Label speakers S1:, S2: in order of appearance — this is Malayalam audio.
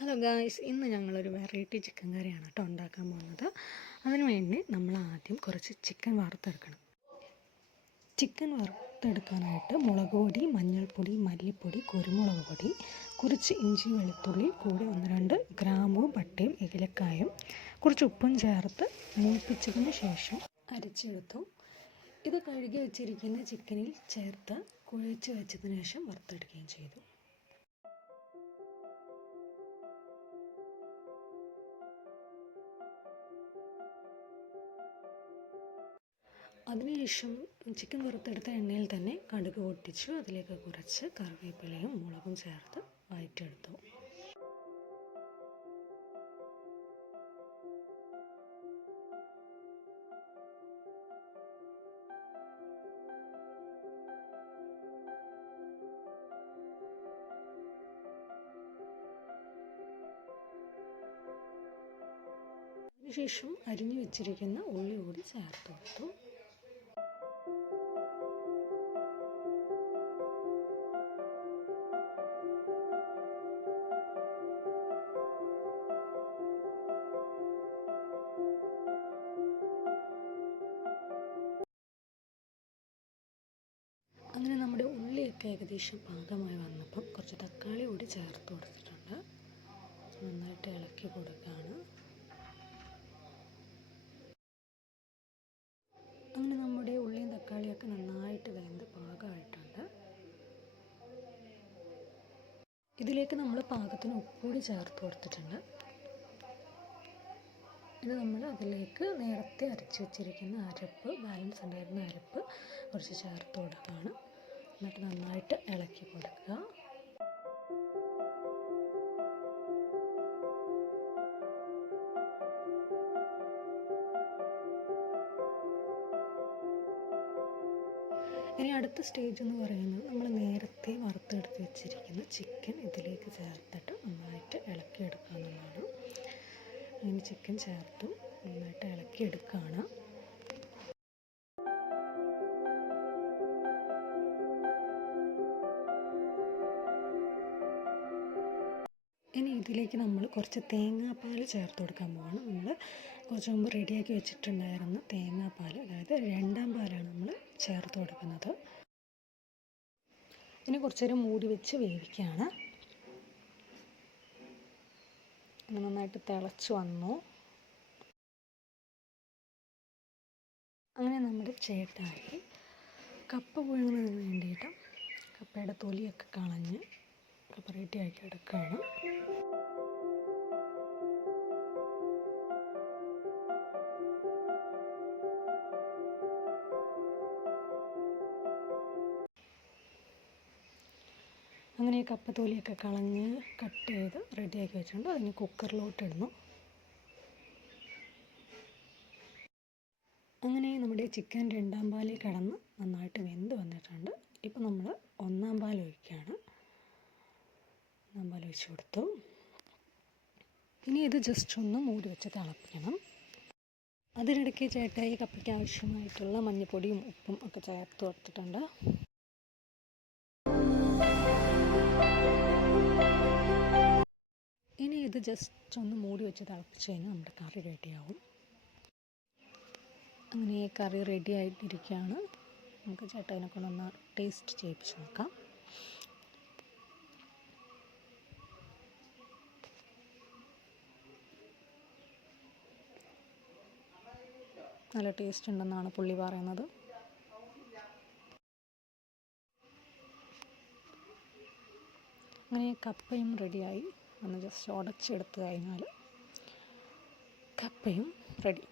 S1: ഹലോ ഗായ്സ് ഇന്ന് ഞങ്ങളൊരു വെറൈറ്റി ചിക്കൻ കറിയാണ് കേട്ടോ ഉണ്ടാക്കാൻ പോകുന്നത്. അതിന് വേണ്ടി നമ്മൾ ആദ്യം കുറച്ച് ചിക്കൻ വറുത്തെടുക്കണം. ചിക്കൻ വറുത്തെടുക്കാനായിട്ട് മുളക് പൊടി മഞ്ഞൾപ്പൊടി മല്ലിപ്പൊടി കുരുമുളക് പൊടി കുറച്ച് ഇഞ്ചി വെളുത്തുള്ളി കൂടി ഒന്ന് രണ്ട് ഗ്രാമ്പൂ പട്ടയും ഏലക്കായും കുറച്ച് ഉപ്പും ചേർത്ത് മൂപ്പിച്ചതിന് ശേഷം അരച്ചെടുത്തു. ഇത് കഴുകി വെച്ചിരിക്കുന്ന ചിക്കനിൽ ചേർത്ത് കുഴച്ച് വെച്ചതിന് ശേഷം വറുത്തെടുക്കുകയും ചെയ്തു. അതിനുശേഷം ചിക്കൻ വറുത്തെടുത്ത എണ്ണയിൽ തന്നെ കടുക് പൊട്ടിച്ചു. അതിലേക്ക് കുറച്ച് കറിവേപ്പിലയും മുളകും ചേർത്ത് വഴറ്റിയെടുത്തു ശേഷം അരിഞ്ഞു വെച്ചിരിക്കുന്ന ഉള്ളി കൂടി ചേർത്ത് കൊടുത്തു. ഏകദേശം പാകമായി വന്നപ്പം കുറച്ച് തക്കാളി കൂടി ചേർത്ത് കൊടുത്തിട്ടുണ്ട്. നന്നായിട്ട് ഇളക്കി കൊടുക്കുകയാണ്. അങ്ങനെ നമ്മുടെ ഉള്ളിയും തക്കാളിയൊക്കെ നന്നായിട്ട് വെന്ത് പാകമായിട്ടുണ്ട്. ഇതിലേക്ക് നമ്മൾ പാകത്തിന് ഉപ്പുകൂടി ചേർത്ത് കൊടുത്തിട്ടുണ്ട്. ഇത് നമ്മൾ അതിലേക്ക് നേരത്തെ അരച്ച് വെച്ചിരിക്കുന്ന അരപ്പ് ബാലൻസ് ഉണ്ടായിരുന്ന അരപ്പ് കുറച്ച് ചേർത്ത് കൊടുക്കുകയാണ്. എന്നിട്ട് നന്നായിട്ട് ഇളക്കി കൊടുക്കുക. ഇനി അടുത്ത സ്റ്റേജ് എന്ന് പറയുന്നത് നമ്മൾ നേരത്തെ വറുത്തെടുത്ത് വെച്ചിരിക്കുന്ന ചിക്കൻ ഇതിലേക്ക് ചേർത്തിട്ട് നന്നായിട്ട് ഇളക്കിയെടുക്കുക എന്നുള്ളതാണ്. അങ്ങനെ ചിക്കൻ ചേർത്തു നന്നായിട്ട് ഇളക്കിയെടുക്കുകയാണ്. ഇനി ഇതിലേക്ക് നമ്മൾ കുറച്ച് തേങ്ങാപ്പാൽ ചേർത്ത് കൊടുക്കാൻ പോവാണ്. നമ്മൾ കുറച്ച് മുമ്പ് റെഡിയാക്കി വെച്ചിട്ടുണ്ടായിരുന്ന തേങ്ങാപ്പാൽ അതായത് രണ്ടാം പാലാണ് നമ്മൾ ചേർത്ത് കൊടുക്കുന്നത്. ഇനി കുറച്ചേരം മൂടി വെച്ച് വേവിക്കുകയാണ് നന്നായിട്ട് തിളച്ച് വന്നു. അങ്ങനെ നമ്മുടെ ചേട്ടായി കപ്പ പുഴുങ്ങുന്നതിന് വേണ്ടിയിട്ട് കപ്പയുടെ തൊലിയൊക്കെ കളഞ്ഞ് കപ്പ റെഡിയാക്കി എടുക്കുകയാണ്. അങ്ങനെ ഈ കപ്പത്തോലിയൊക്കെ കളഞ്ഞ് കട്ട് ചെയ്ത് റെഡിയാക്കി വെച്ചിട്ടുണ്ട്. അതിന് കുക്കറിലോട്ട് ഇടുന്നു. അങ്ങനെ നമ്മുടെ ചിക്കൻ രണ്ടാം പാലിൽ കിടന്ന് നന്നായിട്ട് വെന്ത് വന്നിട്ടുണ്ട്. ഇപ്പൊ നമ്മൾ ഒന്നാം പാൽ ഒഴിക്കുകയാണ്. ഒന്നാം പാൽ ഒഴിച്ചു കൊടുത്തു. ഇനി ഇത് ജസ്റ്റ് ഒന്ന് മൂടി വെച്ച് തിളപ്പിക്കണം. അതിനിടയ്ക്ക് ചേട്ടായി കപ്പയ്ക്ക് ആവശ്യമായിട്ടുള്ള മഞ്ഞൾപ്പൊടിയും ഉപ്പും ഒക്കെ ചേർത്ത് കൊടുത്തിട്ടുണ്ട്. ഇത് ജസ്റ്റ് ഒന്ന് മൂടി വെച്ച് തിളപ്പിച്ച് കഴിഞ്ഞാൽ നമ്മുടെ കറി റെഡിയാവും അങ്ങനെ ഈ കറി റെഡി ആയിട്ടിരിക്കുകയാണ്. നമുക്ക് ചേട്ടനെ കൊണ്ടൊന്ന് ടേസ്റ്റ് ചെയ്യിപ്പിച്ച് നോക്കാം. നല്ല ടേസ്റ്റ് ഉണ്ടെന്നാണ് പുള്ളി പറയുന്നത്. അങ്ങനെ കപ്പയും റെഡിയായി ഒന്ന് ജസ്റ്റ് ഉടച്ചെടുത്ത് കഴിഞ്ഞാൽ കപ്പയും റെഡി